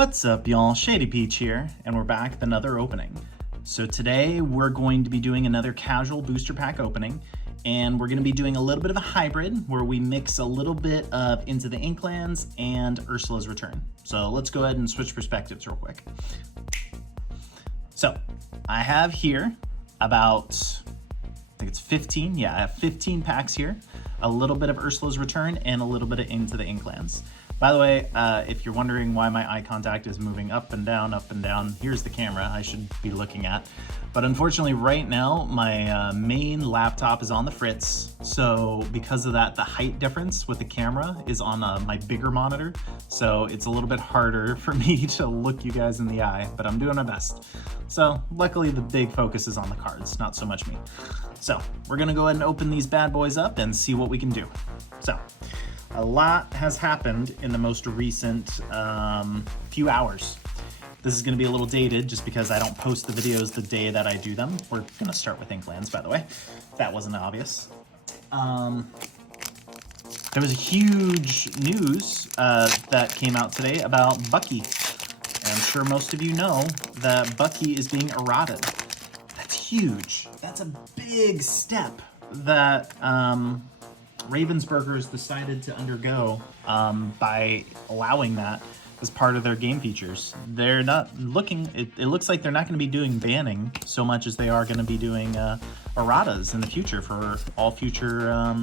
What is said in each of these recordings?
What's up, y'all? Shadypeach here, and we're back with another opening. So today we're going to be doing another casual booster pack opening, and we're going to be doing a little bit of a hybrid where we mix a little bit of Into the Inklands and Ursula's Return. So let's go ahead and switch perspectives real quick. So I have here about, I think it's 15. Yeah, I have 15 packs here. A little bit of Ursula's Return and a little bit of Into the Inklands. By the way, if you're wondering why my eye contact is moving up and down, here's the camera I should be looking at. But unfortunately right now, my main laptop is on the fritz. So because of that, the height difference with the camera is on my bigger monitor. So it's a little bit harder for me to look you guys in the eye, but I'm doing my best. So luckily the big focus is on the cards, not so much me. So we're gonna go ahead and open these bad boys up and see what we can do. So. A lot has happened in the most recent few hours. This is going to be a little dated just because I don't post the videos the day that I do them. We're going to start with Inklands, by the way, if that wasn't obvious. There was a huge news that came out today about Bucky. And I'm sure most of you know that Bucky is being eroded. That's huge. That's a big step that Ravensburgers decided to undergo by allowing that as part of their game features. They're not looking, it looks like they're not going to be doing banning so much as they are going to be doing erratas in the future for all future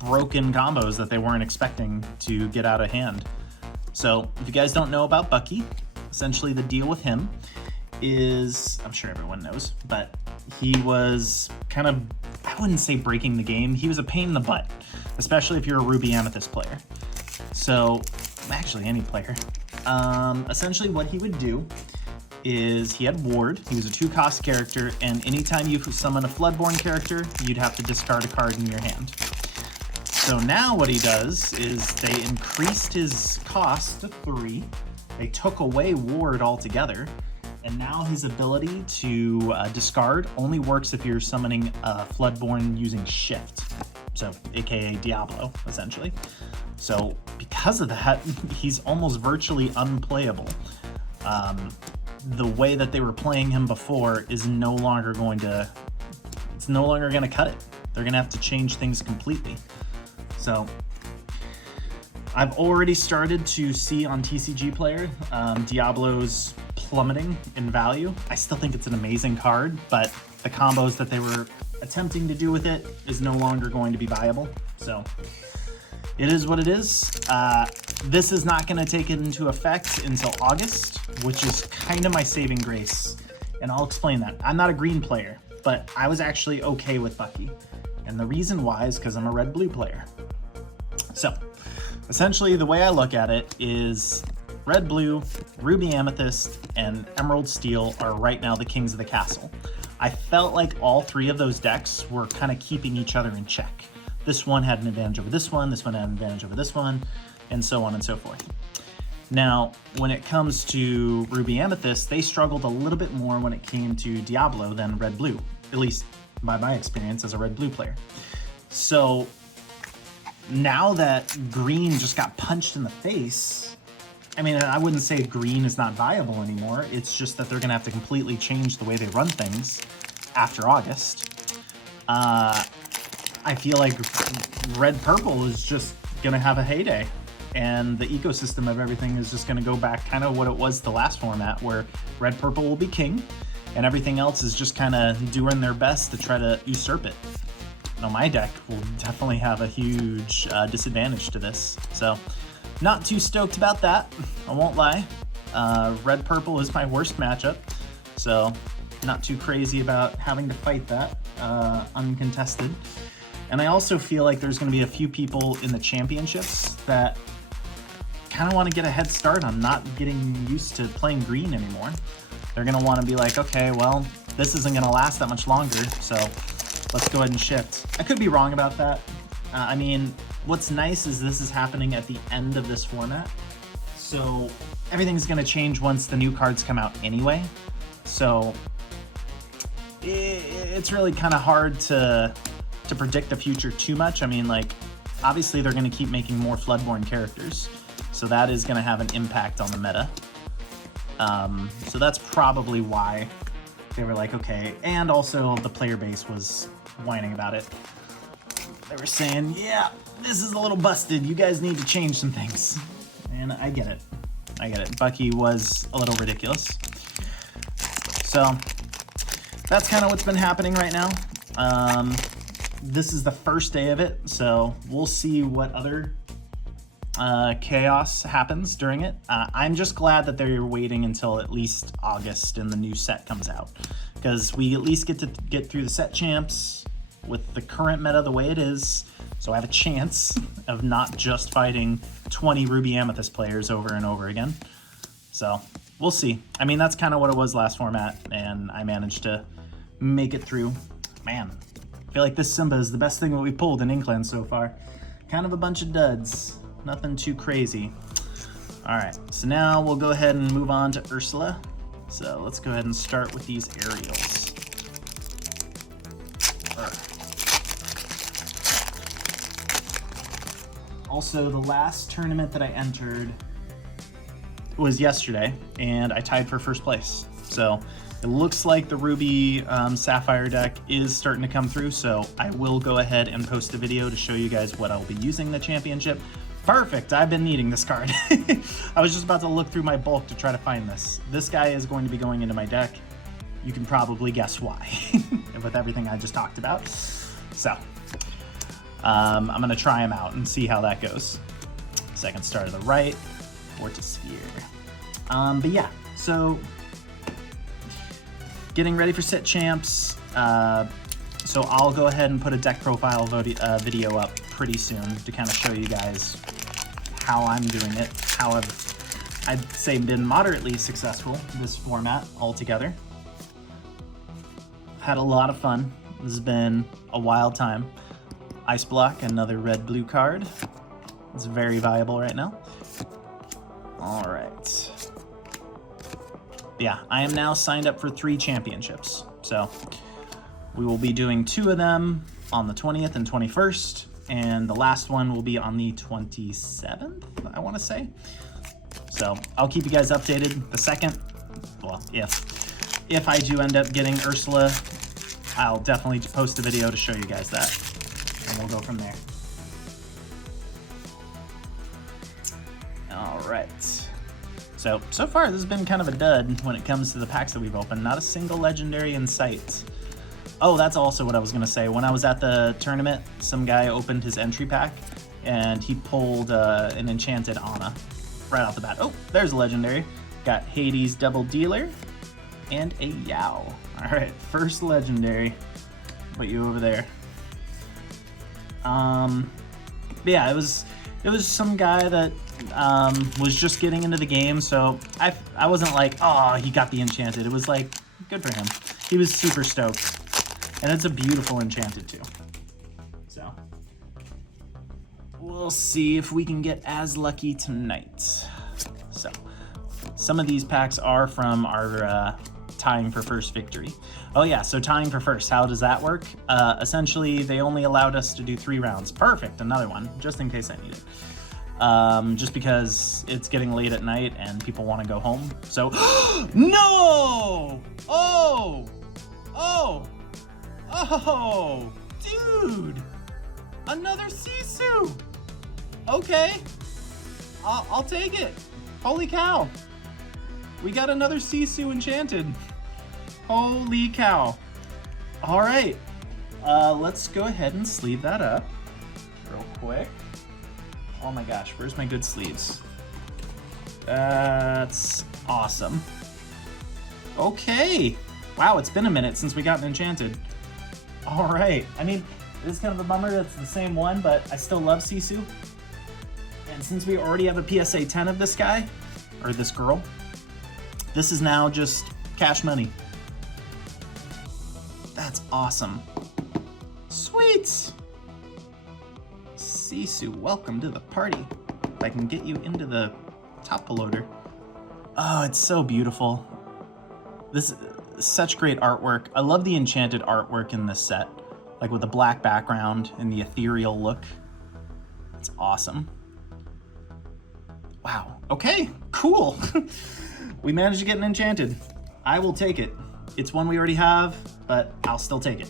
broken combos that they weren't expecting to get out of hand. So if you guys don't know about Bucky, essentially the deal with him is, I'm sure everyone knows, but he was kind of, I wouldn't say breaking the game. He was a pain in the butt, especially if you're a Ruby Amethyst player. So, actually any player. Essentially what he would do is he had Ward. He was a 2-cost character, and anytime you summon a Floodborn character, you'd have to discard a card in your hand. So now what he does is they increased his cost to 3. They took away Ward altogether. And now his ability to discard only works if you're summoning a Floodborn using Shift. So, aka Diablo, essentially. So, because of that, he's almost virtually unplayable. The way that they were playing him before is no longer going to, it's no longer going to cut it. They're going to have to change things completely. So, I've already started to see on TCG Player, Diablo's plummeting in value. I still think it's an amazing card, but the combos that they were attempting to do with it is no longer going to be viable. So it is what it is. This is not going to take it into effect until August, which is kind of my saving grace. And I'll explain that. I'm not a green player, but I was actually okay with Bucky. And the reason why is because I'm a red-blue player. So essentially the way I look at it is Red Blue, Ruby Amethyst, and Emerald Steel are right now the kings of the castle. I felt like all 3 of those decks were kind of keeping each other in check. This one had an advantage over this one had an advantage over this one, and so on and so forth. Now, when it comes to Ruby Amethyst, they struggled a little bit more when it came to Diablo than Red Blue, at least by my experience as a Red Blue player. So now that green just got punched in the face, I mean, I wouldn't say green is not viable anymore. It's just that they're going to have to completely change the way they run things after August. I feel like red-purple is just going to have a heyday. And the ecosystem of everything is just going to go back kind of what it was the last format, where red-purple will be king, and everything else is just kind of doing their best to try to usurp it. Now, my deck will definitely have a huge disadvantage to this. So, not too stoked about that, I won't lie. Red-purple is my worst matchup, so not too crazy about having to fight that uncontested. And I also feel like there's going to be a few people in the championships that kind of want to get a head start on not getting used to playing green anymore. They're going to want to be like, okay, well, this isn't going to last that much longer, so let's go ahead and shift. I could be wrong about that. I mean, what's nice is this is happening at the end of this format, so everything's going to change once the new cards come out anyway. So it's really kind of hard to predict the future too much. I mean, like, obviously they're going to keep making more Floodborn characters. So that is going to have an impact on the meta. So that's probably why they were like, okay. And also the player base was whining about it. They were saying, yeah, this is a little busted. You guys need to change some things. And I get it. I get it. Bucky was a little ridiculous. So that's kind of what's been happening right now. This is the first day of it, so we'll see what other chaos happens during it. I'm just glad that they're waiting until at least August and the new set comes out, because we at least get to get through the set champs with the current meta the way it is, so I have a chance of not just fighting 20 Ruby Amethyst players over and over again. So we'll see. I mean, that's kind of what it was last format, and I managed to make it through. Man, I feel like this Simba is the best thing that we pulled in Inkland so far. Kind of a bunch of duds. Nothing too crazy. All right, so now we'll go ahead and move on to Ursula. So let's go ahead and start with these aerials. Also, the last tournament that I entered was yesterday, and I tied for first place. So it looks like the Ruby Sapphire deck is starting to come through, so I will go ahead and post a video to show you guys what I'll be using the championship. Perfect, I've been needing this card. I was just about to look through my bulk to try to find this. This guy is going to be going into my deck. You can probably guess why with everything I just talked about. So I'm gonna try him out and see how that goes. Second star to the right, Fortisphere. But yeah, so getting ready for set champs. So I'll go ahead and put a deck profile video up pretty soon to kind of show you guys how I'm doing it, how I'd say been moderately successful this format altogether. Had a lot of fun. This has been a wild time. Ice Block, another red-blue card. It's very viable right now. All right. Yeah, I am now signed up for 3 championships. So we will be doing 2 of them on the 20th and 21st, and the last one will be on the 27th, I want to say. So I'll keep you guys updated. The second, well, if I do end up getting Ursula, I'll definitely post a video to show you guys that, and we'll go from there. All right. So far this has been kind of a dud when it comes to the packs that we've opened. Not a single legendary in sight. Oh, that's also what I was gonna say. When I was at the tournament, some guy opened his entry pack and he pulled an enchanted Ana right off the bat. Oh, there's a legendary. Got Hades Double Dealer and a Yao. All right, first legendary. Put you over there. Yeah, it was some guy that was just getting into the game, so I wasn't like, oh, he got the enchanted. It was like, good for him. He was super stoked. And it's a beautiful enchanted too. So we'll see if we can get as lucky tonight. So some of these packs are from our tying for first victory. Oh yeah, so tying for first, how does that work? Essentially, they only allowed us to do 3 rounds. Perfect, another one, just in case I need it. Just because it's getting late at night and people want to go home. So, no! Oh, dude! Another Sisu! Okay, I'll take it. Holy cow. We got another Sisu enchanted. Holy cow. All right, let's go ahead and sleeve that up real quick. Oh my gosh, where's my good sleeves? That's awesome. Okay. Wow, it's been a minute since we got an enchanted. All right. I mean, it is kind of a bummer that it's the same one, but I still love Sisu. And since we already have a PSA 10 of this guy, or this girl, this is now just cash money. That's awesome. Sweet. Sisu, welcome to the party. If I can get you into the top loader. Oh, it's so beautiful. This is such great artwork. I love the enchanted artwork in this set, like with the black background and the ethereal look. It's awesome. Wow. Okay, cool. We managed to get an enchanted. I will take it. It's one we already have, but I'll still take it.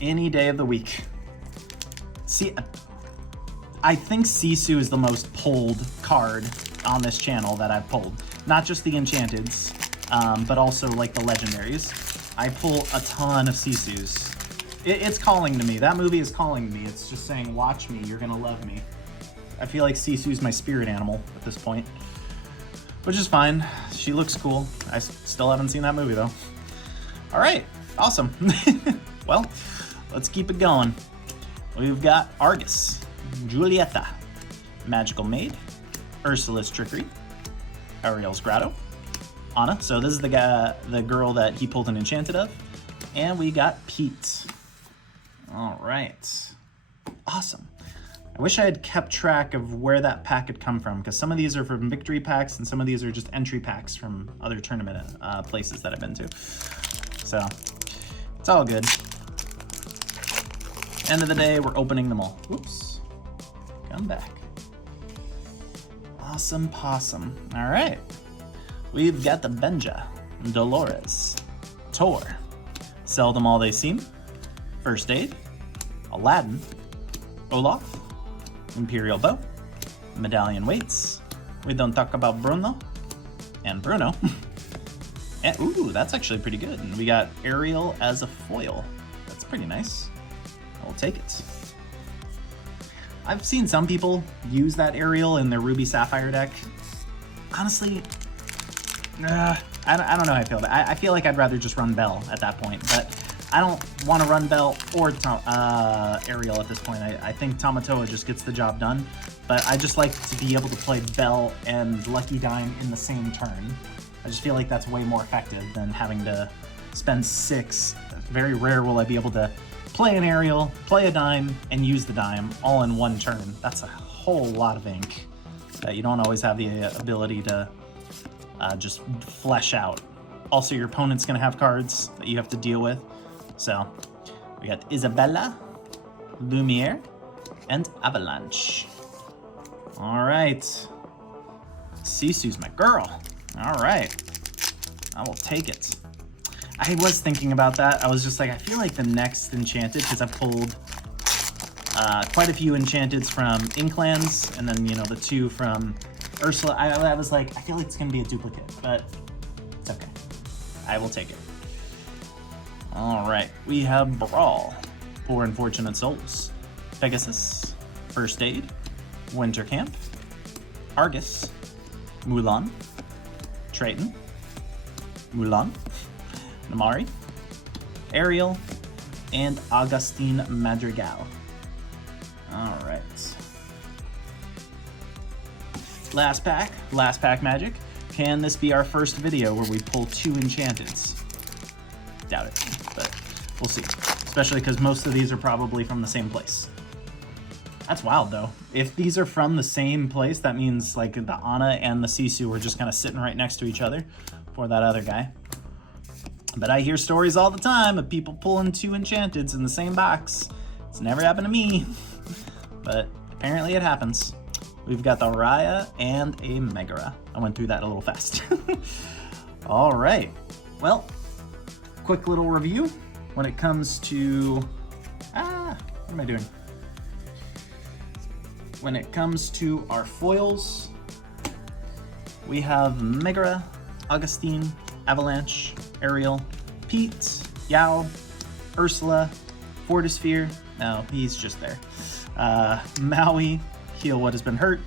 Any day of the week. See, I think Sisu is the most pulled card on this channel that I've pulled. Not just the enchanteds, but also like the legendaries. I pull a ton of Sisus. It's calling to me. That movie is calling to me. It's just saying, watch me, you're gonna love me. I feel like Sisu's my spirit animal at this point. Which is fine. She looks cool. I still haven't seen that movie though. All right, awesome. Well, let's keep it going. We've got Argus, Julieta, Magical Maid, Ursula's Trickery, Ariel's Grotto, Anna. So this is the girl that he pulled an enchanted of. And we got Pete. All right, awesome. I wish I had kept track of where that pack had come from, because some of these are from victory packs and some of these are just entry packs from other tournament places that I've been to. So it's all good. End of the day, we're opening them all. Whoops. Come back. Awesome possum. All right. We've got the Benja, Dolores, Tor, Sell Them All They Seem, First Aid, Aladdin, Olaf, Imperial Bow, Medallion Waits, We Don't Talk About Bruno, and Bruno. And, ooh, that's actually pretty good. And we got Ariel as a foil. That's pretty nice. I'll take it. I've seen some people use that Ariel in their Ruby Sapphire deck. Honestly, I don't know how I feel. I feel like I'd rather just run Bell at that point, but I don't want to run Bell or Ariel at this point. I think Tamatoa just gets the job done, but I just like to be able to play Bell and Lucky Dime in the same turn. I just feel like that's way more effective than having to spend 6. Very rare will I be able to play an Ariel, play a dime, and use the dime all in one turn. That's a whole lot of ink that you don't always have the ability to just flesh out. Also, your opponent's gonna have cards that you have to deal with. So we got Isabella, Lumiere, and Avalanche. All right. Sisu's my girl. All right. I will take it. I was thinking about that. I was just like, I feel like the next enchanted, because I've pulled quite a few enchanteds from Inklands, and then, you know, the 2 from Ursula. I was like, I feel like it's gonna be a duplicate, but it's okay. I will take it. All right, we have Brawl, Poor Unfortunate Souls, Pegasus, First Aid, Winter Camp, Argus, Mulan, Triton, Mulan, Namari, Ariel, and Augustine Madrigal. All right. Last pack magic. Can this be our first video where we pull 2 enchanteds? Doubt it, but we'll see. Especially because most of these are probably from the same place. That's wild though. If these are from the same place, that means like the Anna and the Sisu were just kind of sitting right next to each other for that other guy. But I hear stories all the time of people pulling 2 enchanteds in the same box. It's never happened to me, but apparently it happens. We've got the Raya and a Megara. I went through that a little fast. All right. Well, quick little review when it comes to... what am I doing? When it comes to our foils, we have Megara, Augustine, Avalanche, Ariel, Pete, Yao, Ursula, Fortisphere, no, he's just there, Maui, Heal What Has Been Hurt,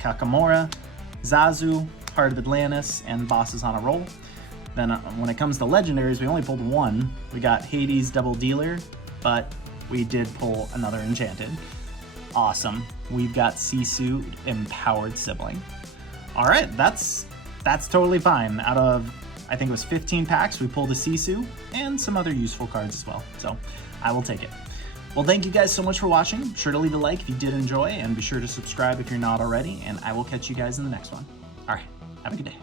Kakamora, Zazu, Heart of Atlantis, and Bosses on a Roll. Then when it comes to legendaries, we only pulled 1. We got Hades Double Dealer, but we did pull another enchanted. Awesome. We've got Sisu, Empowered Sibling. All right, that's totally fine. Out of, I think it was 15 packs, we pulled a Sisu and some other useful cards as well. So I will take it. Well, thank you guys so much for watching. Be sure to leave a like if you did enjoy, and be sure to subscribe if you're not already, and I will catch you guys in the next one. All right, have a good day.